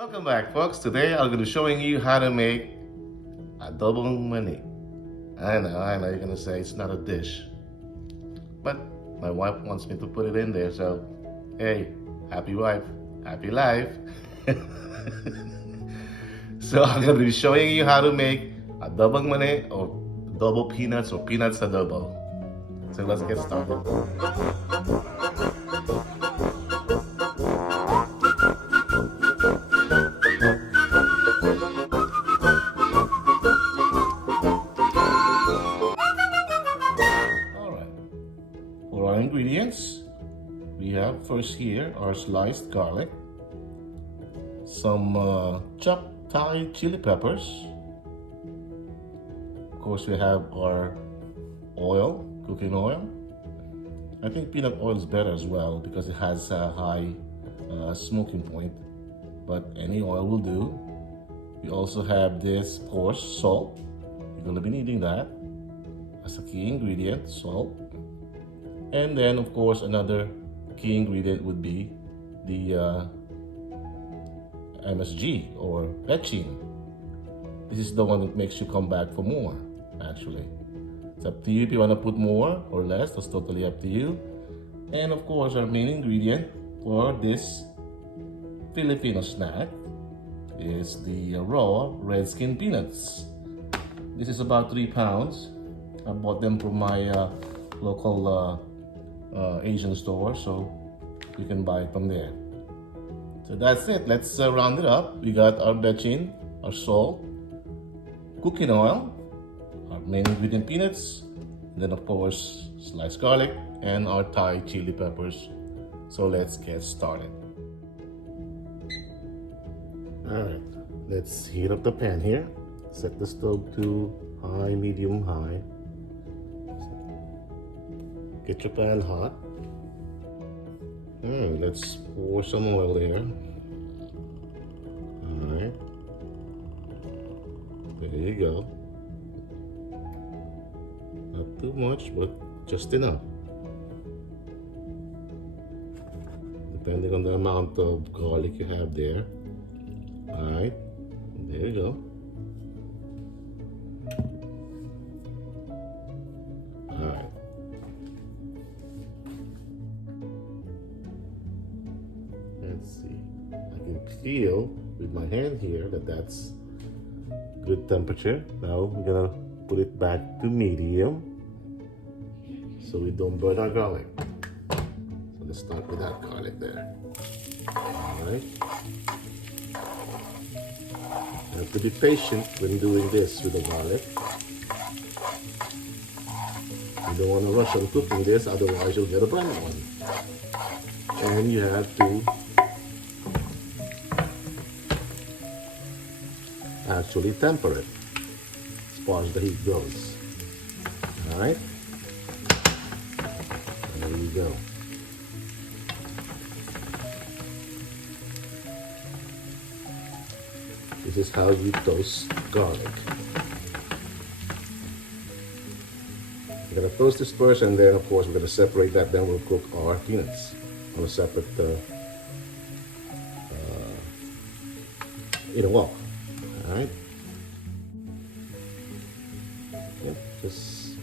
Welcome back, folks. Today I'm going to be showing you how to make Adobong Mani. I know you're going to say it's not a dish, but my wife wants me to put it in there, so hey, happy wife, happy life. So I'm going to be showing you how to make Adobong Mani or adobo peanuts or peanuts adobo. So let's get started. For our ingredients, we have first here our sliced garlic, some chopped Thai chili peppers. Of course, we have our oil, cooking oil. I think peanut oil is better as well because it has a high smoking point, but any oil will do. We also have this, of course, salt. You're going to be needing that as a key ingredient, salt. And then, of course, another key ingredient would be the MSG or peasy. This is the one that makes you come back for more, actually. It's up to you if you want to put more or less. That's totally up to you. And, of course, our main ingredient for this Filipino snack is the raw red skin peanuts. This is about 3 pounds. I bought them from my local Asian store, so you can buy it from there. So that's it. Let's round it up. We got our peasy, our salt, cooking oil, our main ingredient peanuts, and then of course sliced garlic and our Thai chili peppers. So let's get started. Alright, let's heat up the pan here. Set the stove to high, medium, high. Get your pan hot. Let's pour some oil there. Alright. There you go. Not too much, but just enough. Depending on the amount of garlic you have there. Alright. There you go. Alright. Let's see. I can feel with my hand here that that's good temperature. Now we're gonna put it back to medium so we don't burn our garlic. So let's start with that garlic there. Alright. You have to be patient when doing this with the garlic. You don't want to rush on cooking this, otherwise you'll get a brown one. And you have to actually temper it as far as the heat goes. Alright? There you go. This is how you toast garlic. We're going to toast this first, and then of course we're going to separate that, then we'll cook our peanuts on a separate wok. Alright? Yep, just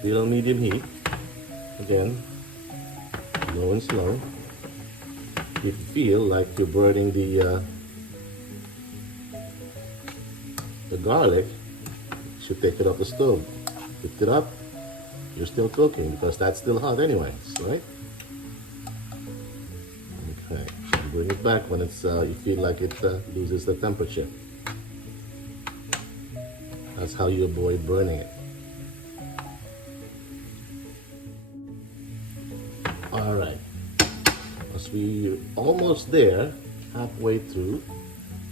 still on medium heat. Again, low and slow. If you feel like you're burning the garlic, you should take it off the stove. Lift it up, you're still cooking because that's still hot anyways, right? Okay, bring it back when it's you feel like it loses the temperature. That's how you avoid burning it. Alright, as we're almost there, halfway through,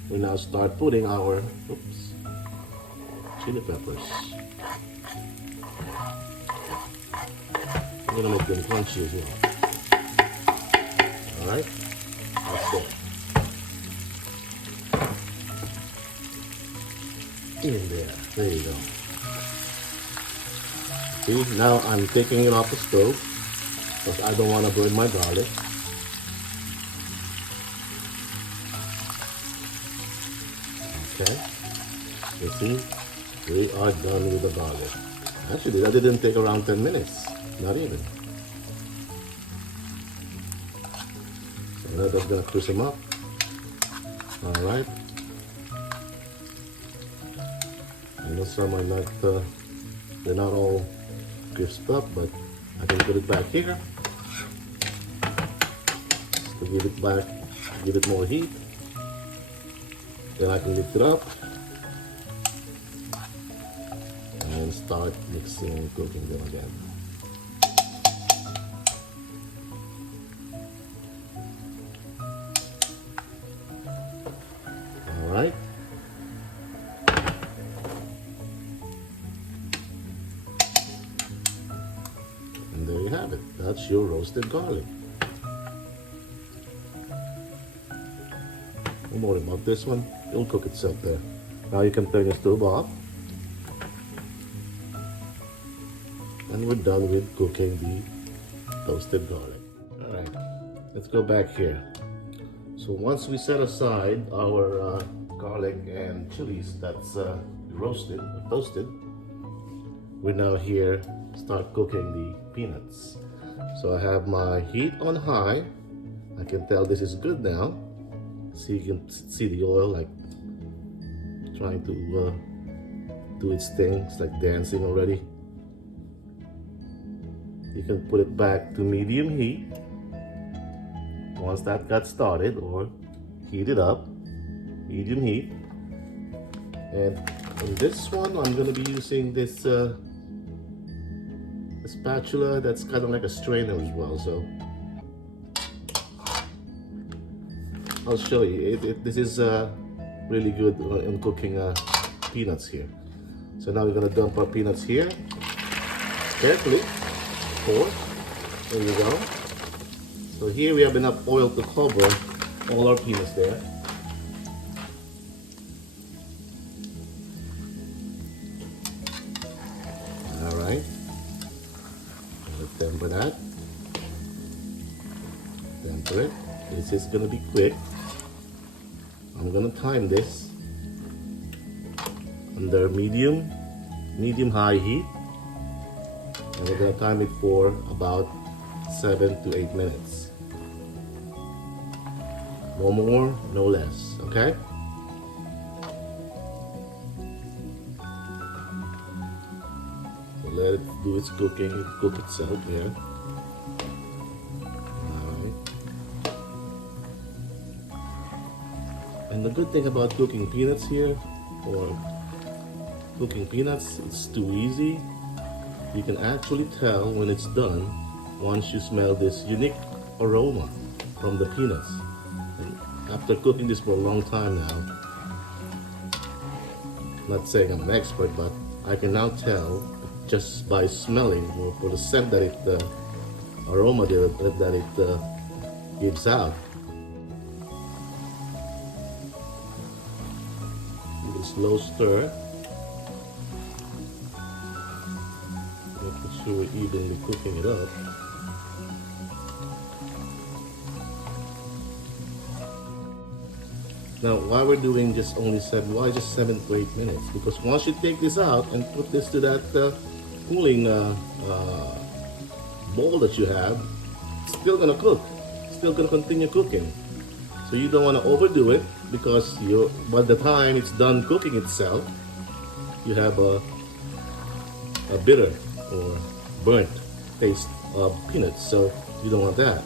we now start putting our chili peppers. We're gonna make them crunchy as well. Alright, that's it. In there you go. See, now I'm taking it off the stove because I don't want to burn my garlic. Okay, you see, we are done with the garlic. Actually, that didn't take around 10 minutes, not even. So now that's gonna crisp them up. All right. I know some are not, they're not all crisped up, but I can put it back here to give it back, give it more heat. Then I can lift it up and start mixing and cooking them again. All right. And there you have it. That's your roasted garlic. Don't worry about this one. It'll cook itself there. Now you can turn your stove off. And we're done with cooking the toasted garlic. All right, let's go back here. So once we set aside our garlic and chilies that's roasted, toasted, we're now here start cooking the peanuts. So I have my heat on high. I can tell this is good now. See, you can see the oil like trying to do its thing. It's like dancing already. You can put it back to medium heat once that got started, or heat it up, medium heat. And on this one, I'm going to be using this a spatula that's kind of like a strainer as well. So I'll show you. This is really good in cooking peanuts here. So now we're going to dump our peanuts here carefully. There you go. So here we have enough oil to cover all our peanuts there. All right. Temper that. Temper it. This is gonna be quick. I'm gonna time this under medium-high heat. And we're gonna time it for about 7 to 8 minutes. No more, no less, okay? So let it do its cooking, it cook itself here. Alright. And the good thing about cooking peanuts here, or cooking peanuts, it's too easy. You can actually tell when it's done once you smell this unique aroma from the peanuts. And after cooking this for a long time now, not saying I'm an expert, but I can now tell just by smelling, or for the scent that it, aroma that it gives out. Give it a slow stir. Making sure we're evenly cooking it up. Now, why we're doing just only 7 to 8 minutes? Because once you take this out and put this to that cooling bowl that you have, it's still gonna cook. It's still gonna continue cooking. So you don't want to overdo it, because by the time it's done cooking itself, you have a bitter or burnt taste of peanuts. So you don't want that.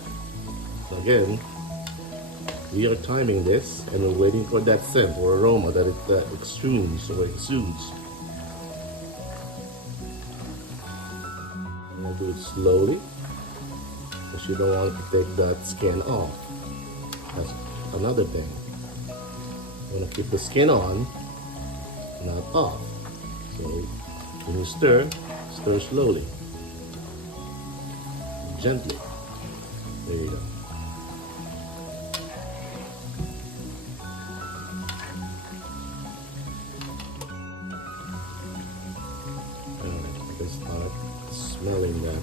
So again, we are timing this and we're waiting for that scent or aroma that it extrudes or exudes. I'm gonna do it slowly, because you don't want to take that skin off. That's another thing. You want to keep the skin on, not off. So when you stir slowly, gently. There you go. I can start smelling that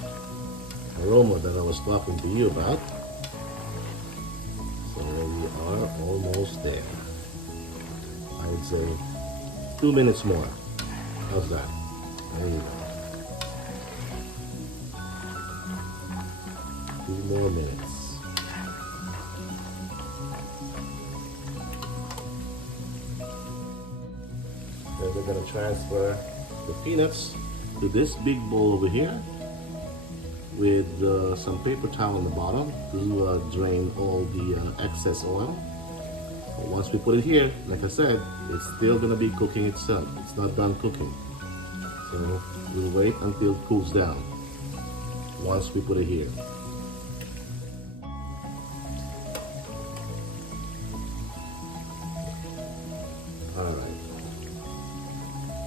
aroma that I was talking to you about. So we are almost there. I'd say 2 minutes more. How's that? There you go. 2 more minutes. Then we're gonna transfer the peanuts to this big bowl over here with some paper towel on the bottom to drain all the excess oil. But once we put it here, like I said, it's still gonna be cooking itself. It's not done cooking. So we'll wait until it cools down once we put it here. Alright,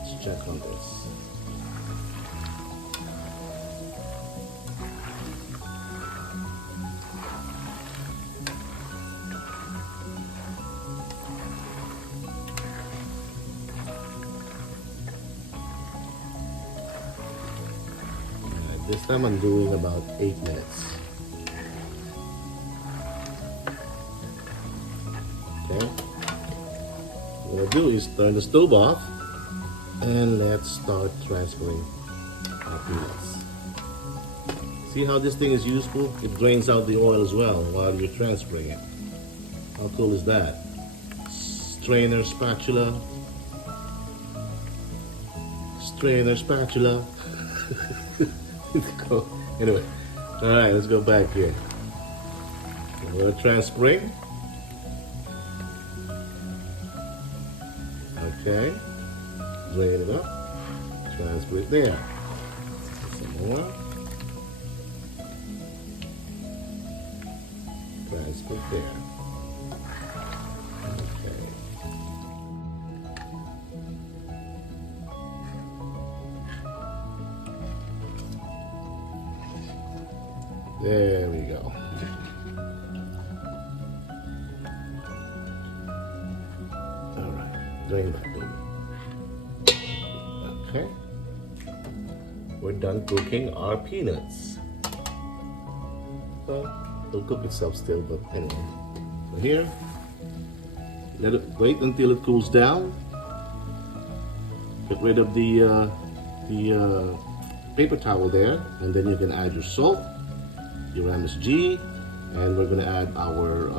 let's check on this. This time I'm doing about 8 minutes. Okay. What I'm gonna do is turn the stove off and let's start transferring our peanuts. See how this thing is useful? It drains out the oil as well while you're transferring it. How cool is that? Strainer spatula. Strainer spatula. Anyway, all right, let's go back here. We're transferring. Okay, drain it up, transfer it there. Some more. Transfer it there. Okay. There we go. All right, drain back, baby. Okay, we're done cooking our peanuts. Well, it'll cook itself still, but anyway. So here, let it wait until it cools down. Get rid of the paper towel there, and then you can add your salt, your MSG, and we're gonna add our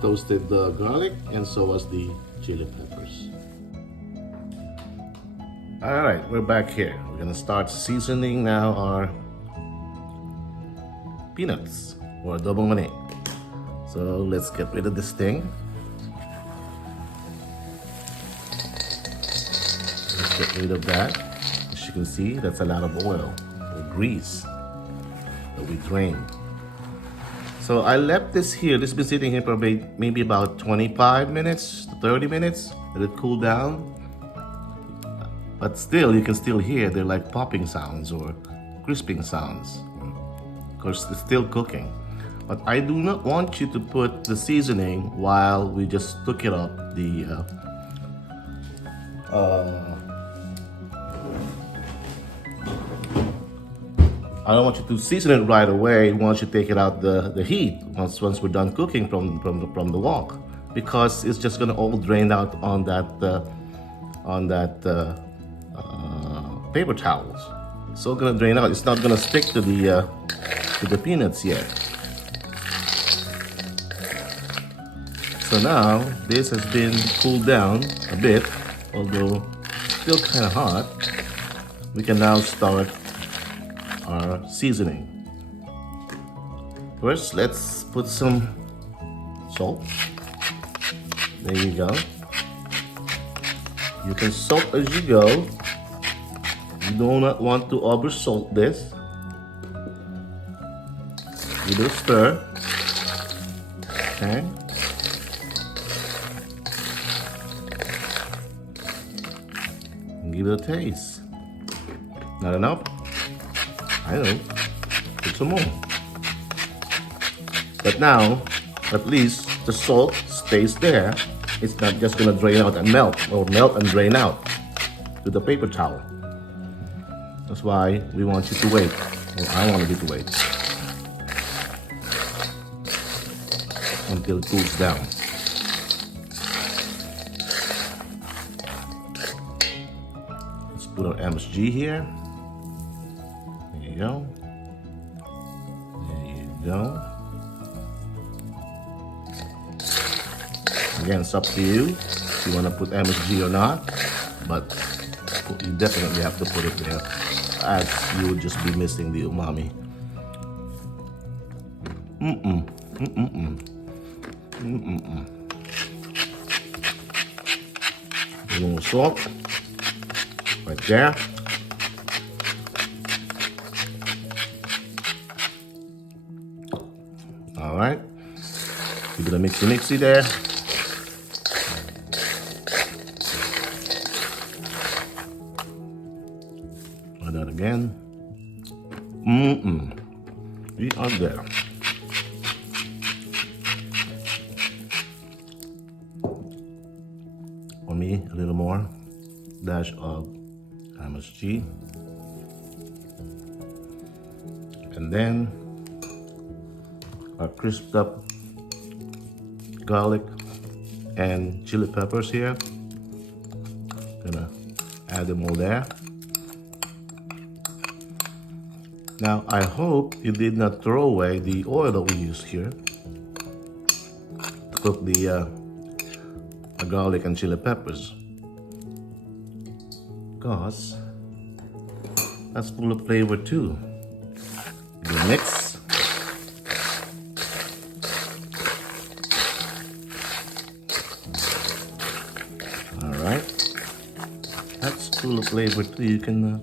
toasted garlic, and so as the chili peppers. All right, we're back here. We're gonna start seasoning now our peanuts or Adobong Mani. So let's get rid of this thing. Let's get rid of that. As you can see, that's a lot of oil or grease that we drained. So I left this here. This has been sitting here for maybe about 25 minutes to 30 minutes. Let it cool down. But still, you can still hear they're like popping sounds or crisping sounds. Of course, it's still cooking. But I do not want you to put the seasoning while we just cook it up. I don't want you to season it right away once you take it out the heat, once we're done cooking from the wok, because it's just gonna all drain out on that paper towels. It's all gonna drain out. It's not gonna stick to the peanuts yet. So now this has been cooled down a bit, although still kind of hot. We can now start our seasoning. First, let's put some salt. There you go. You can salt as you go. You do not want to over salt this. Give it a stir. Okay. And give it a taste. Not enough? I know, put some more. But now, at least the salt stays there. It's not just gonna drain out and melt, or melt and drain out to the paper towel. That's why we want you to wait, or I want you to wait until it cools down. put our MSG here. There you go. There you go. Again, it's up to you if you want to put MSG or not, but you definitely have to put it there, as you would just be missing the umami. A little salt right there. All right, give it a mixy there. Try that again. We are there. For me, a little more dash of MSG, and then our crisped up garlic and chili peppers here. Gonna add them all there. Now I hope you did not throw away the oil that we used here to cook the garlic and chili peppers, because that's full of flavor too. You mix. All right, that's full of flavor too. You can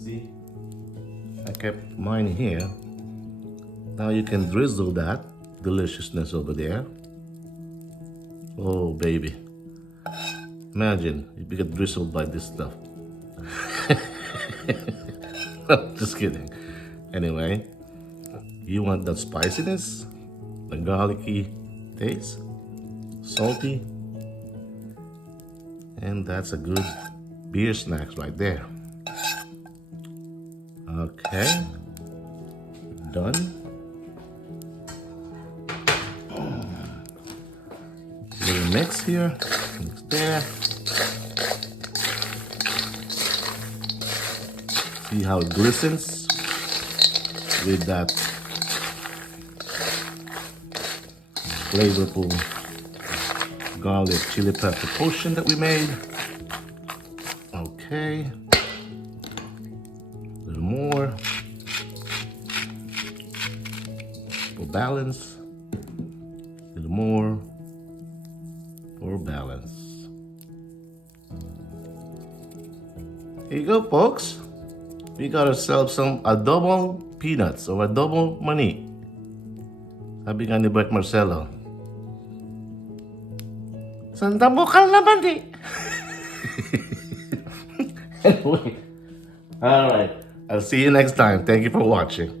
see I kept mine here. Now you can drizzle that deliciousness over there. Oh baby, imagine if you get drizzled by this stuff. Just kidding. Anyway, you want that spiciness, the garlicky taste, salty, and that's a good beer snacks right there. Okay, done. Little mix here, mix there. See how it glistens with that flavorful garlic chili pepper potion that we made. Okay, a little more for balance, a little more for balance. Here you go, folks. We got ourselves some adobong peanuts or adobong mani. Sabi nga ni Bert Marcelo, Santa bukal naman di. Anyway, all right. I'll see you next time. Thank you for watching.